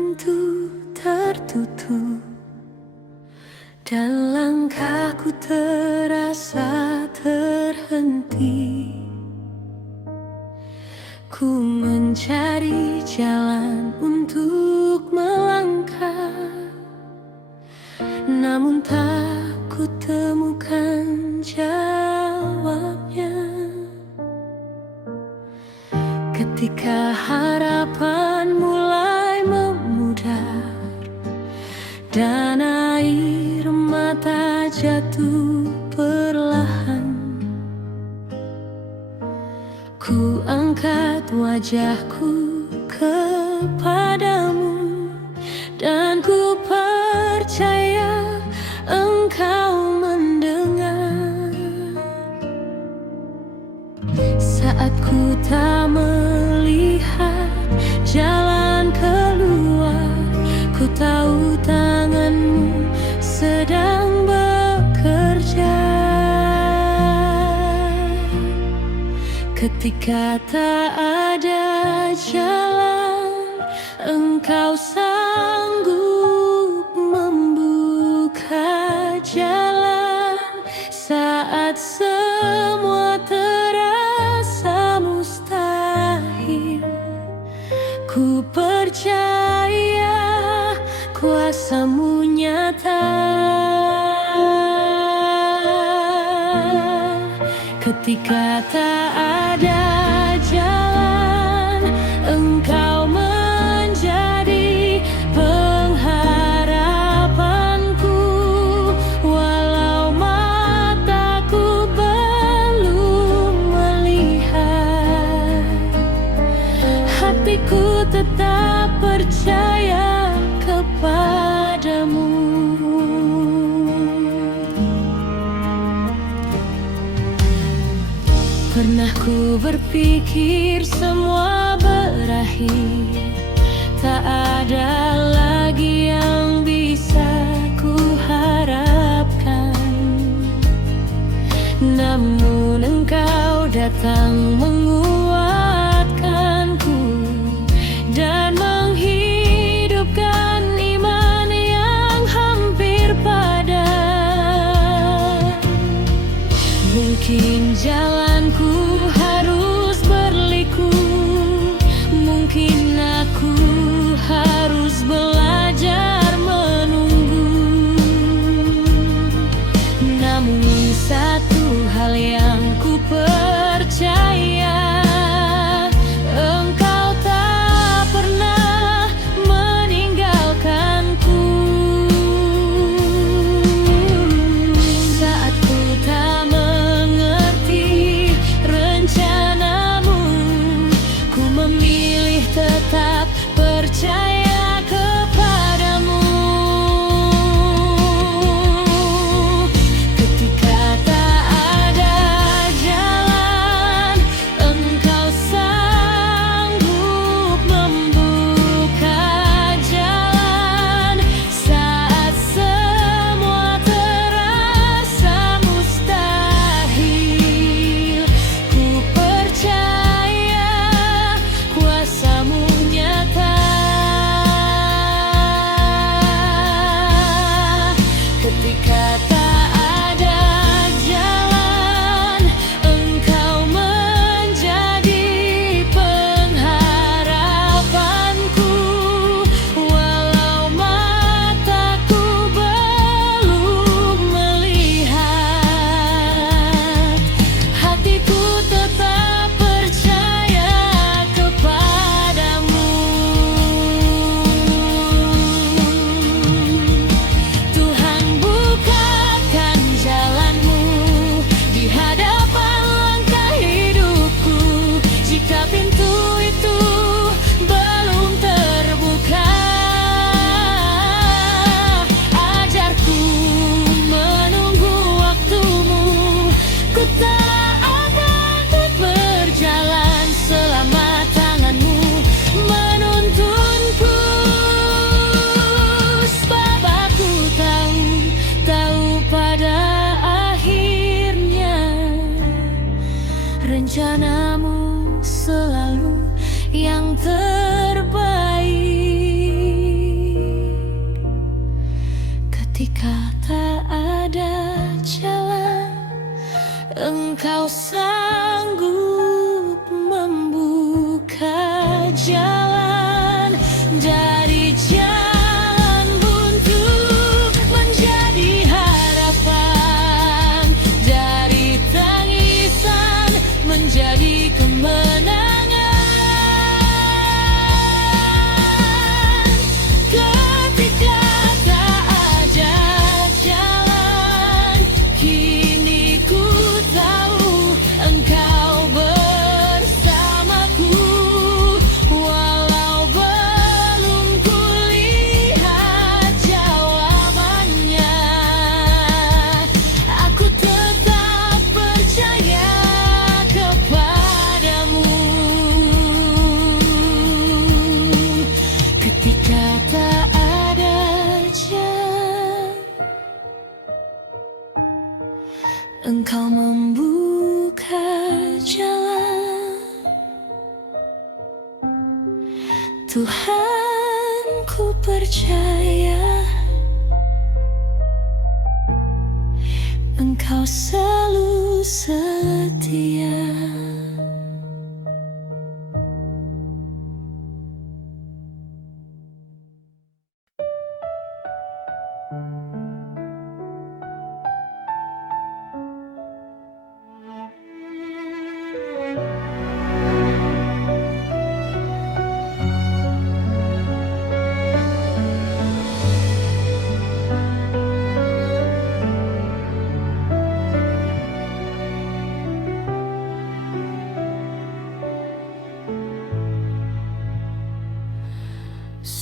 pintu tertutup dan langkahku terasa terhenti. Ku mencari jalan untuk melangkah, namun tak ku temukan jawabnya. Ketika harapan mulai memudar dan air mata jatuh perlahan, ku angkat wajahku kepadamu dan ku percaya Engkau mendengar. Saat ku tak melihat jalan keluar, ku tahu tangan-Mu sedang bekerja. Ketika tak ada jalan, Engkau sanggup membuka jalan. Saat semua terasa mustahil, ku percaya kuasa-Mu nyata. Ketika tak ada jalan, Engkau menjadi pengharapanku. Walau mataku belum melihat, hatiku tetap percaya kepadamu. Pernah ku berpikir semua berakhir, tak ada lagi yang bisa ku harapkan. Namun Engkau datang menguatkanku dan menghidupkan iman yang hampir padam. Mungkin jalanku harus berliku, mungkin aku harus belajar menunggu. Namun satu hal yang ku percaya, Engkau tak pernah meninggalkanku. Saat ku tak mengerti rencana-Mu, ku memilih tetap percaya kepadamu. Ketika tak ada jalan, Engkau sanggup membuka jalan. Saat semua terasa mustahil, ku percaya kuasa-Mu nyata. Ketika tak ada jalan, Engkau menjadi pengharapanku. Walau mataku belum melihat, hatiku tetap percaya kepadamu. Tuhan, bukakan jalan-Mu di hadapan langkah hidupku. Jika pintu itu belum terbuka, ajarku menunggu waktu-Mu. Ku tak akan berjalan selama tangan-Mu menuntunku. Sebab aku tahu pada akhirnya rencana-Mu selalu yang terbaik. Engkau sanggup membuka jalan dari jalan buntu menjadi harapan, dari tangisan menjadi kemenangan. Ketika tak ada jalan, kini ku tahu Engkau bersamaku. Walau belum kulihat jawabannya, aku tetap percaya kepadamu. Ketika tak ada jalan, Engkau membuka jalan. Tuhan, ku percaya Engkau selalu setia.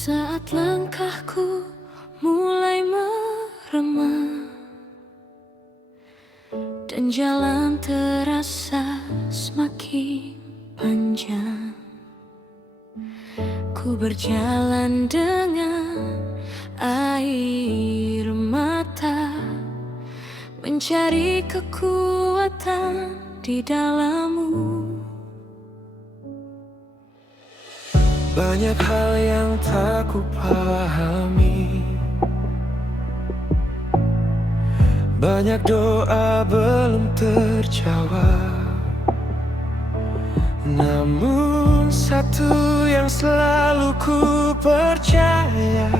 Saat langkahku mulai meremah dan jalan terasa semakin panjang, ku berjalan dengan air mata, mencari kekuatan di dalam-Mu. Banyak hal yang tak ku pahami, banyak doa belum terjawab. Namun satu yang selalu ku percaya,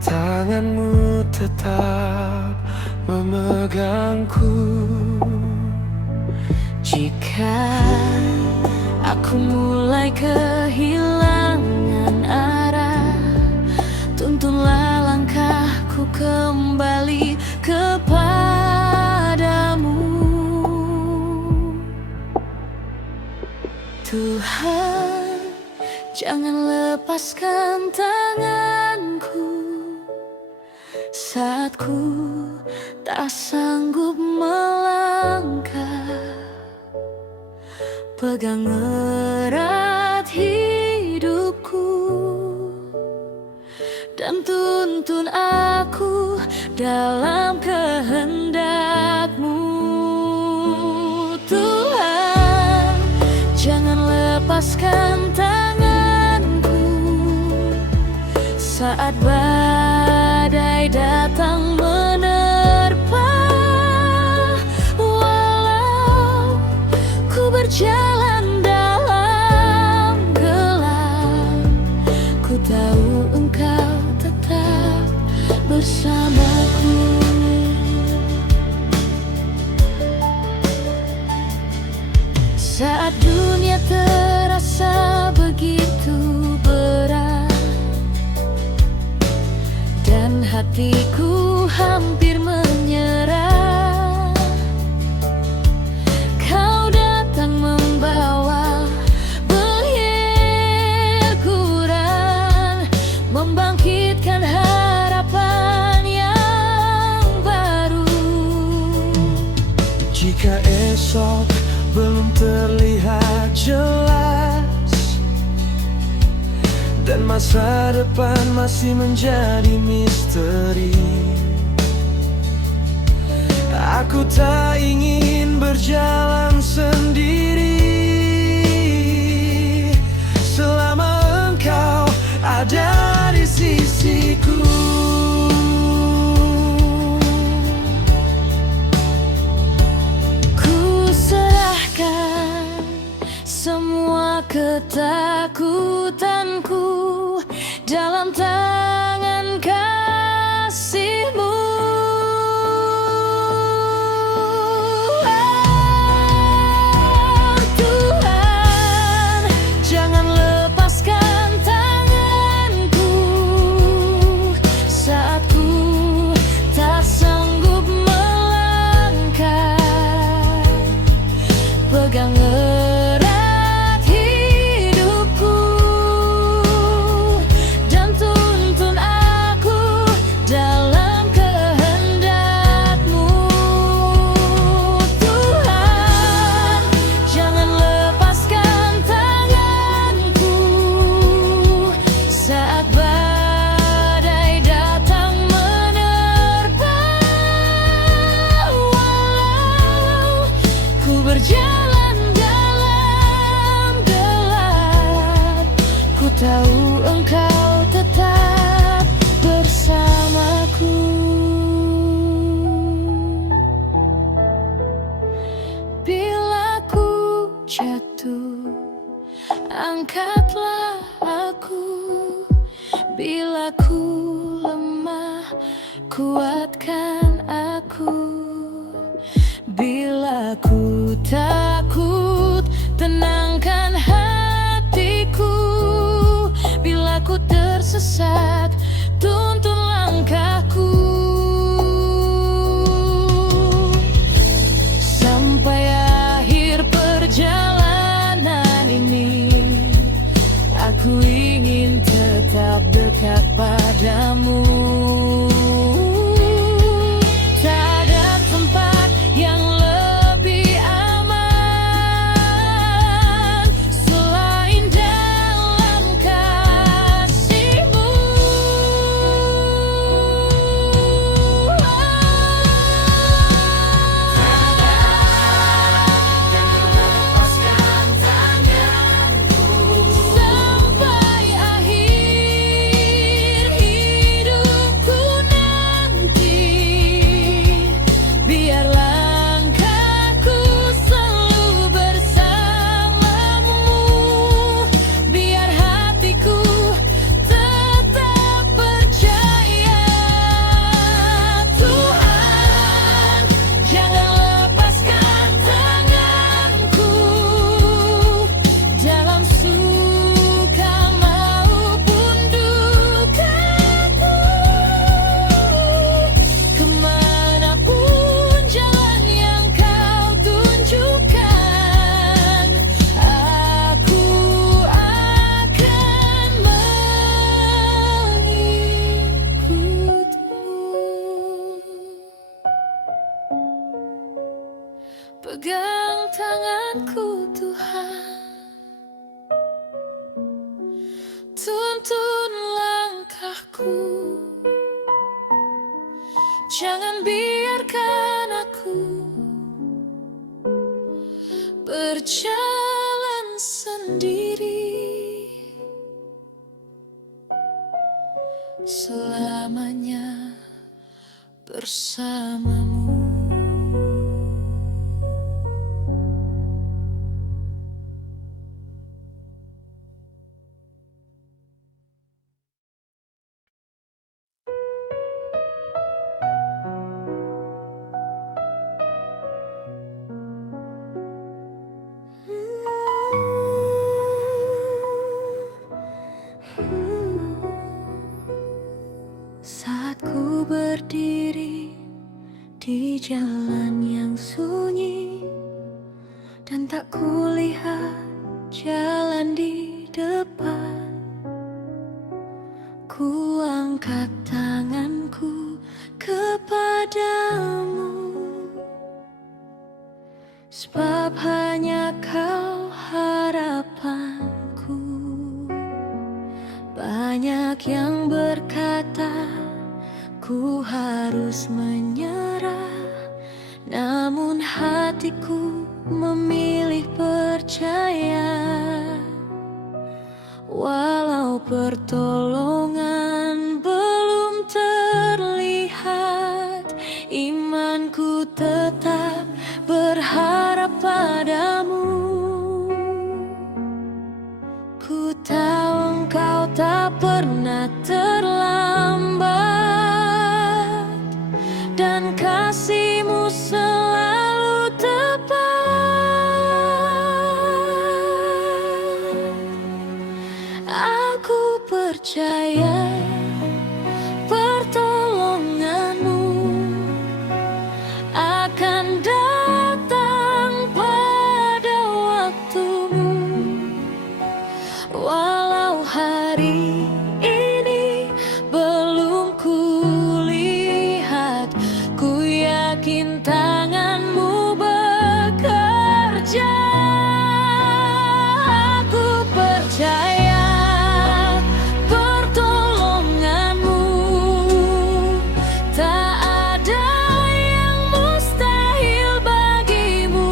tangan-Mu tetap memegangku. Jika aku mulai kehilangan arah, tuntunlah langkahku kembali kepadamu. Tuhan, jangan lepaskan tanganku saat ku tak sanggup melangkah. Pegang erat hidupku dan tuntun aku dalam kehendak-Mu. Tuhan, jangan lepaskan tanganku saat badai datang menerpa. Walau ku berjalan dalam gelap, ku tahu Engkau tetap bersamaku. Saat dunia terasa begitu berat dan hatiku hampir menyerah, Kau datang membawa penghiburan, membangkitkan harapan yang baru. Jika esok belum terlihat jelas dan masa depan masih menjadi misteri, aku tak ingin berjalan sendiri selama Engkau ada di sisiku. ketakutanku dalam tangan kasih-Mu. Oh, Tuhan, jangan lepaskan tanganku saat ku tak sanggup melangkah. Pegang erat hidupku dan tuntun aku dalam kehendak-Mu. Tuhan, jangan lepaskan tanganku saat badai datang menerpa. Walau ku berjalan dalam gelap, ku tahu Engkau tetap bersamaku. Bila ku jatuh, angkatlah aku. Bila ku lemah, kuatkan aku. Bila ku takut, tenangkan hatiku. Bila ku tersesat, tuntun langkahku. Sampai akhir perjalanan ini, aku ingin tetap dekat padamu. Tak ada tempat yang lebih aman selain dalam kasih-Mu. Sampai akhir hidupku nanti, biar langkahku selalu bersama-Mu. Biar hatiku tetap percaya. Tuhan, jangan lepaskan tanganku dalam suka maupun dukaku. Kemanapun jalan yang Kau tunjukkan, aku akan mengikutimu. Pegang tanganku Tuhan, tuntun langkahku. Jangan biarkan aku berjalan sendiri selamanya bersama-Mu. Saat ku berdiri di jalan yang sunyi dan tak kulihat jalan di depan, ku angkat tanganku kepadamu, sebab hanya Kau harapanku. Banyak yang berkata ku harus menyerah, namun hatiku memilih percaya. Walau pertolongan belum terlihat, imanku tetap berharap padamu. terlambat, dan kasih-Mu selalu tepat. Aku percaya pertolongan-Mu akan datang pada waktu-Mu. Walau hari ini belum kulihat, ku yakin tangan-Mu bekerja. Aku percaya pertolongan-Mu, tak ada yang mustahil bagi-Mu.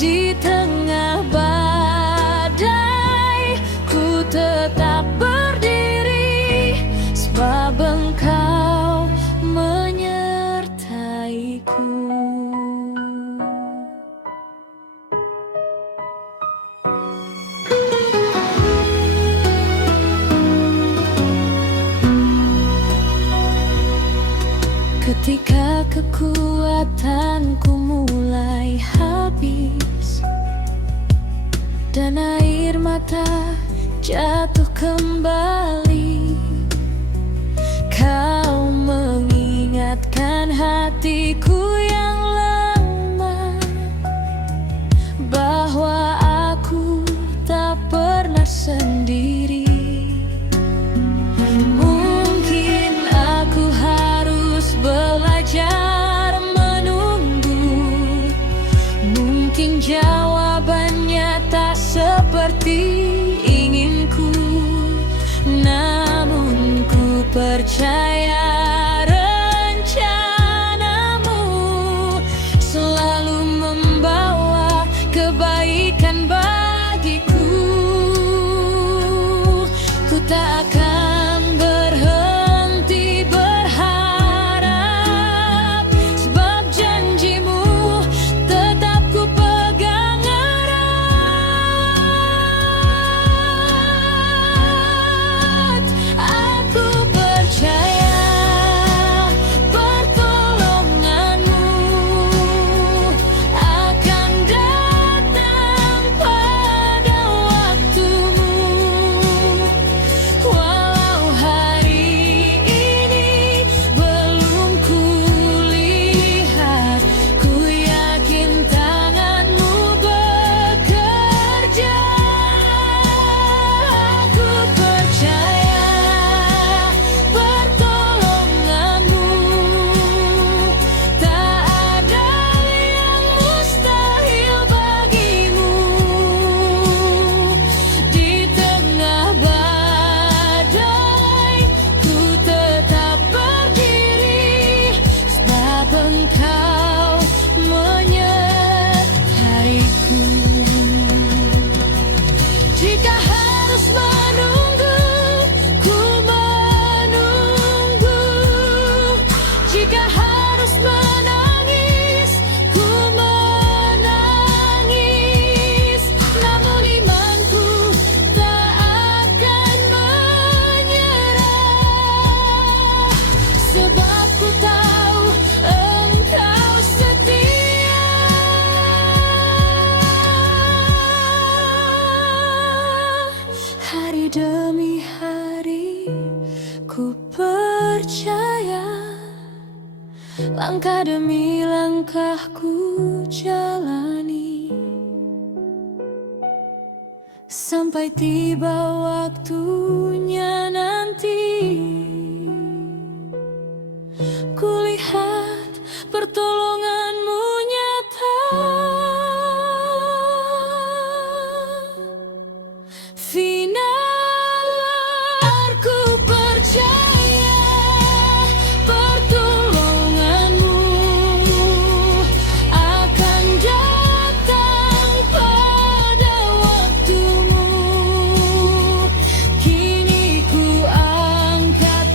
Di tengah badai ku tetap berdiri, sebab Engkau menyertaiku. Ketika kekuatanku mulai habis dan air mata jatuh kembali, Kau mengingatkan hatiku yang lemah bahwa aku tak pernah sendiri. Mungkin aku harus belajar menunggu, mungkin jawabannya tak seperti inginku, namun ku percaya rencana-Mu selalu membawa kebaikan bagiku. Ku tak akan berhenti berharap, sebab janji-Mu tetap ku pegang erat. Aku percaya pertolongan-Mu akan datang pada waktu-Mu. Walau hari ini belum kulihat, ku yakin tangan-Mu bekerja. Aku percaya pertolongan-Mu, tak ada yang mustahil bagi-Mu. Di tengah badai ku tetap berdiri, sebab Engkau menyertaiku. Jika harus menunggu, ku menunggu. Jika harus menangis, ku menangis. Namun imanku tak akan menyerah, sebab ku tahu Engkau setia. Hari demi hari ku percaya, langkah demi langkah ku jalani, sampai tiba waktunya nanti. Kulihat pertolongan-Mu nyata, final. Aku percaya pertolongan-Mu akan datang pada waktu-Mu. Kini ku angkat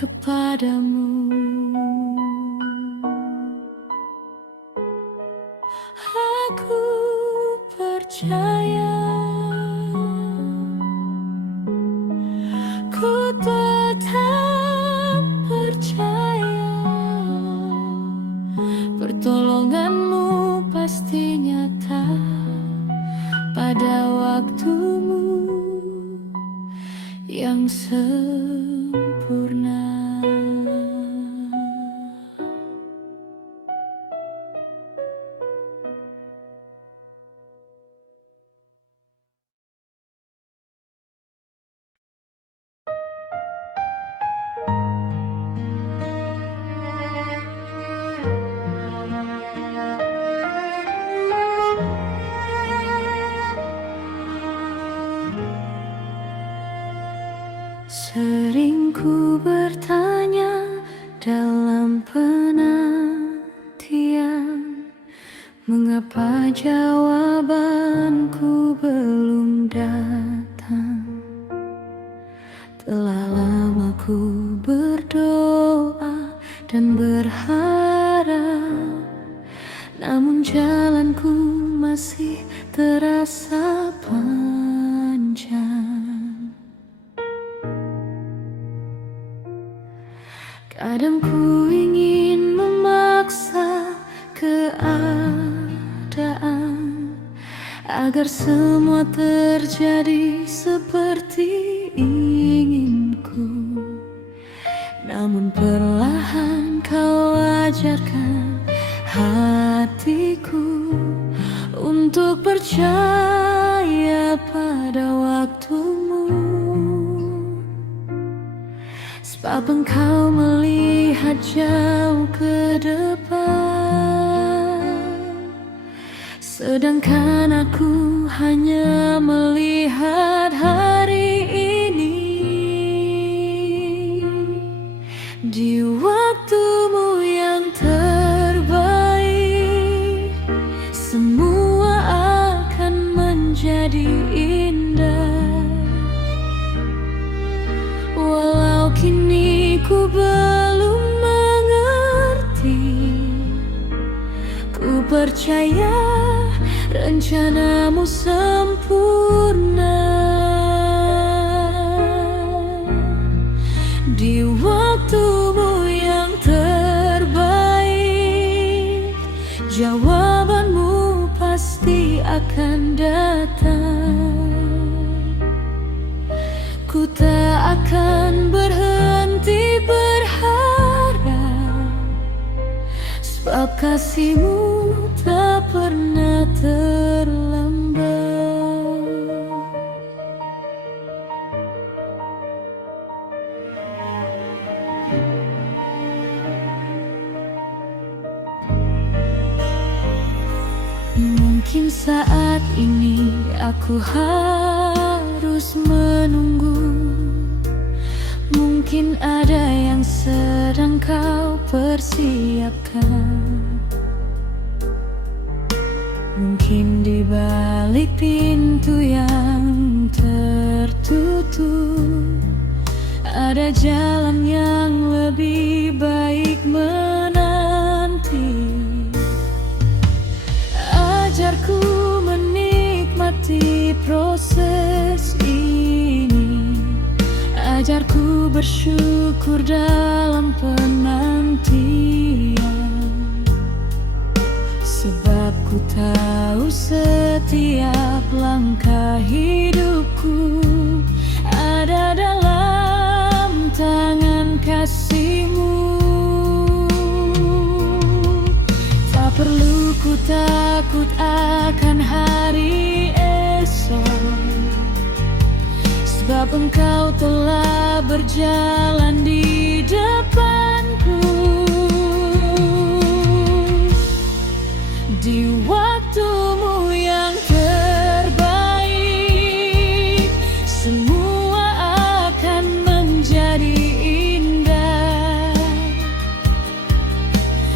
kepadamu. Aku percaya, ku tetap percaya, pertolonganmu pasti nyata pada waktumu yang sempurna. Sering ku bertanya dalam penantian, mengapa jawabanku belum datang? Telah lama ku berdoa dan berharap, namun jalanku masih terasa panjang. Kadang ku ingin memaksa keadaan agar semua terjadi seperti inginku, namun perlahan kau ajarkan hatiku untuk percaya pada waktumu. Sebab engkau melihat jauh ke depan, sedangkan aku hanya melihat hari ini. Di waktumu yang terbaik, semua akan menjadi indah. Walau kini ku belum mengerti, ku percaya rencanamu sempurna. Di waktumu yang terbaik, jawabanmu pasti akan datang. Ku tak akan berhenti berharap, sebab kasihmu tak pernah terlambat. Mungkin saat ini aku harus menunggu, mungkin ada yang sedang kau persiapkan. Mungkin di balik pintu yang tertutup ada jalan yang lebih baik menanti. Ajarku menikmati proses ini, ajarku bersyukur dalam penantian. Sebab ku tahu setiap langkah hidupku ada dalam tangan kasih-Mu. Tak perlu ku takut akan hari esok, sebab Engkau telah berjalan di depanku. Di waktumu yang terbaik, semua akan menjadi indah.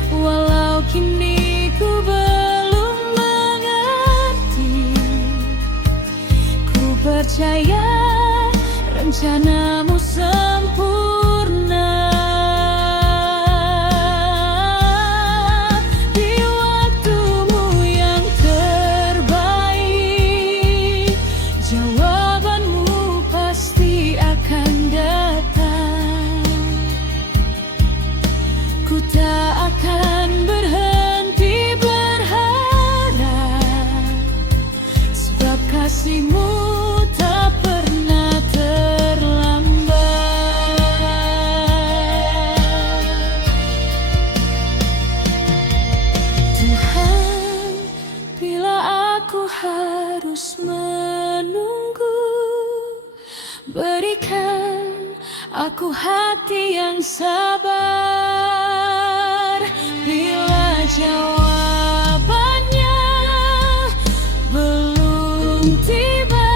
Walau kini ku belum mengerti, ku percaya rencanamu sempurna. Aku hati yang sabar. Bila jawabannya belum tiba,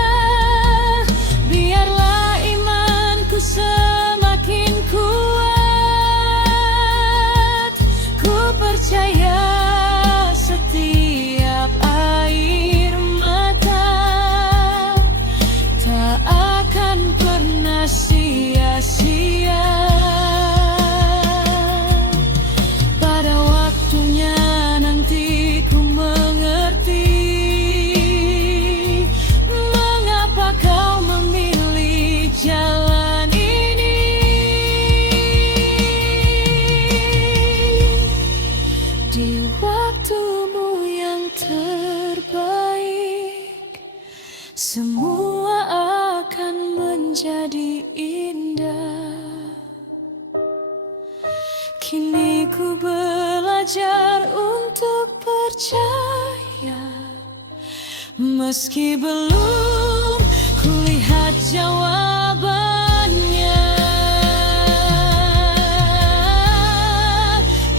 biarlah imanku semakin kuat. Ku percaya setiap air mata tak akan pernah sia-sia. Pada waktunya nanti ku mengerti mengapa kau memilih jalan ini. Di waktumu yang terbaik, semua akan menjadi indah. Kini ku belajar untuk percaya, meski belum kulihat jawabannya.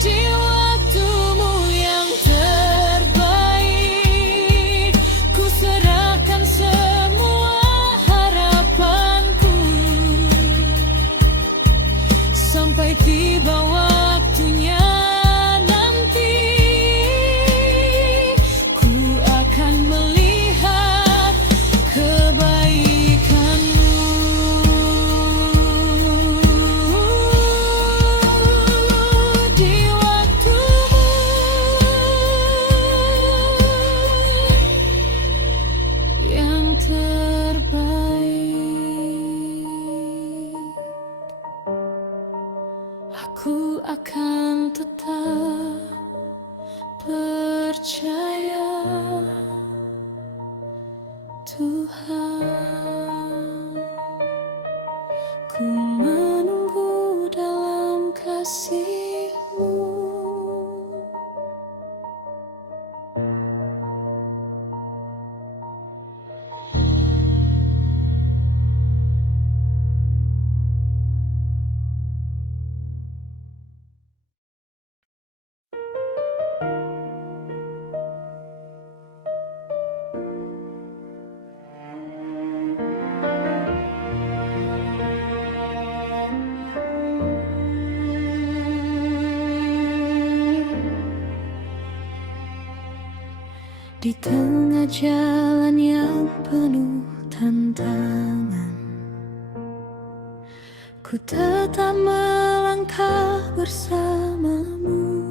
Di waktumu yang terbaik, ku serahkan semua harapanku. Sampai tiba waktunya nanti, ku akan melihat kebaikanmu. Di waktumu yang terbaik, aku akan tetap percaya Tuhan. Ku menunggu dalam kasih-Mu. Di tengah jalan yang penuh tantangan, ku tetap melangkah bersamamu.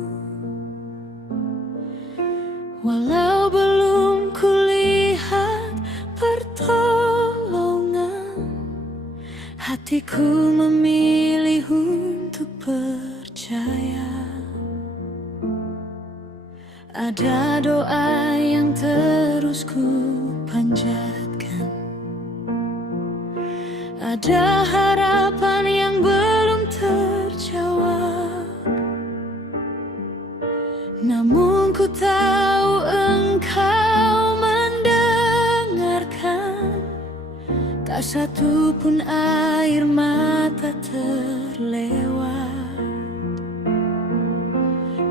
Walau belum kulihat pertolongan, hatiku memilih untuk percaya. Ada doa yang terus ku panjatkan, ada harapan yang belum terjawab. Namun ku tahu Engkau mendengarkan, tak satu pun air mata terlewat.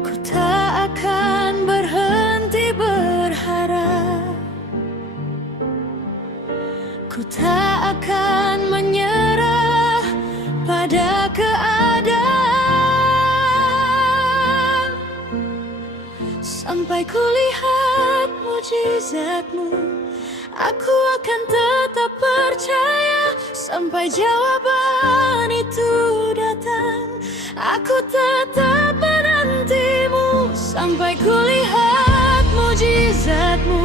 Ku tak akan berhenti berharap, ku tak akan menyerah pada keadaan. Sampai kulihat mujizat-Mu, aku akan tetap percaya. Sampai jawaban itu datang, aku tetap menanti-Mu. Sampai kulihat mujizat-Mu,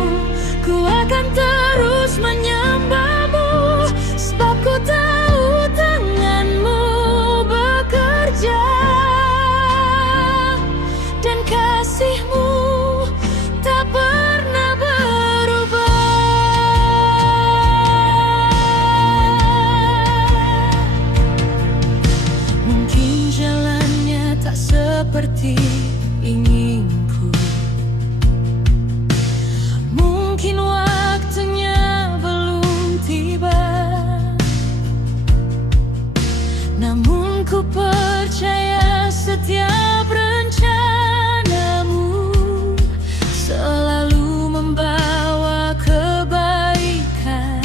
ku akan terus menyembah-Mu. Sebab ku tahu tangan-Mu bekerja, dan kasih-Mu tak pernah berubah. Mungkin jalannya tak seperti inginku, mungkin waktunya belum tiba. Namun ku percaya setiap rencanamu selalu membawa kebaikan.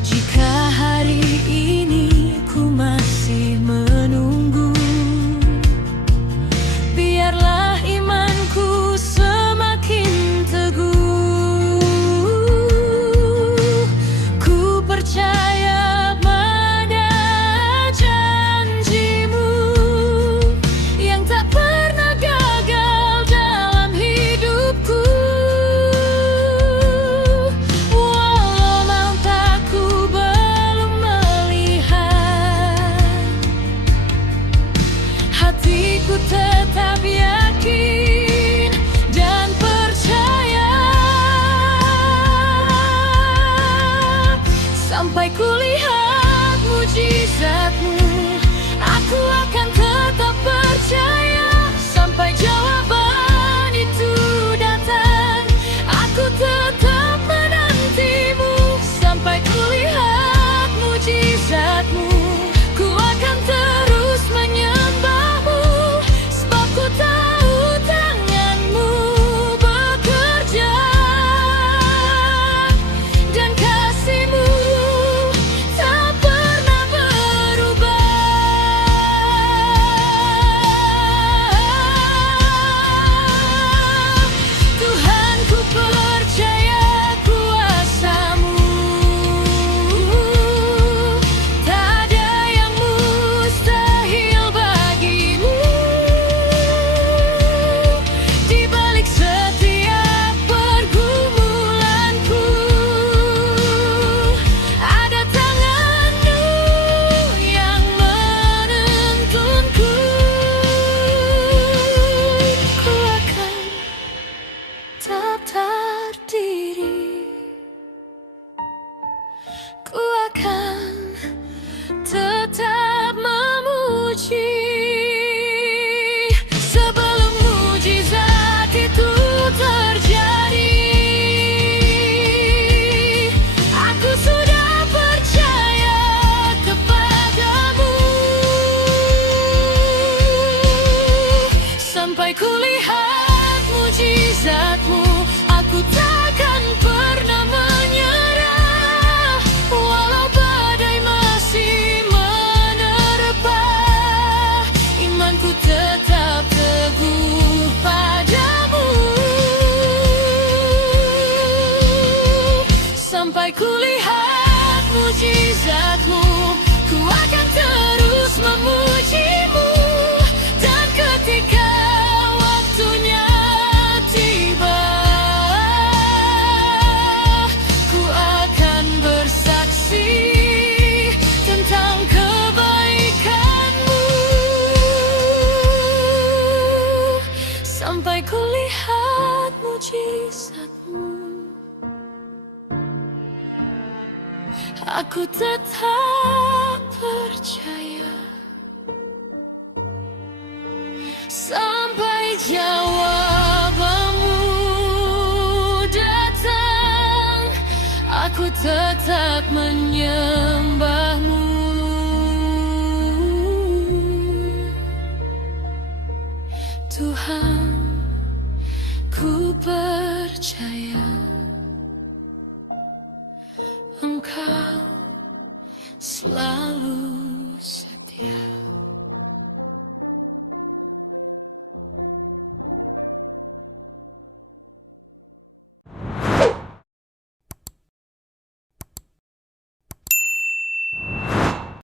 Jika hari ini ku masih menunggu, biarlah imanku semakin teguh. Ku percaya pada janjimu yang tak pernah gagal dalam hidupku. Walau mataku belum melihat, hatiku tetap yakin dan percaya. Sampai kulihat mujizatmu, aku akan tetap percaya. Sampai jawaban itu datang, aku tetap menantimu. Sampai kulihat mujizatmu, ku akan terus menyembahmu. Sebab ku tahu tanganmu bekerja, dan kasihmu tak pernah berubah. Tuhan, ku percaya kuasa-Mu, tak ada yang mustahil bagimu. Di balik setiap pergumulanku, ada tangan-Mu yang menuntunku. Ku akan tetap berdiri, ku akan tetap memuji. Sebelum mujizat itu terjadi, aku sudah percaya kepadamu. Sampai kulihat mujizatmu, aku takkan pernah menyerah. Walau badai masih menerpa, imanku tetap teguh padamu. Sampai kulihat mujizatmu, ku akan terus memujimu. Dan ketika waktunya tiba, ku akan bersaksi tentang kebaikan-Mu. Sampai kulihat mujizat-Mu, aku tetap percaya. Sampai jawabanmu datang, aku tetap menyembah-Mu. Tuhan, ku percaya Engkau selalu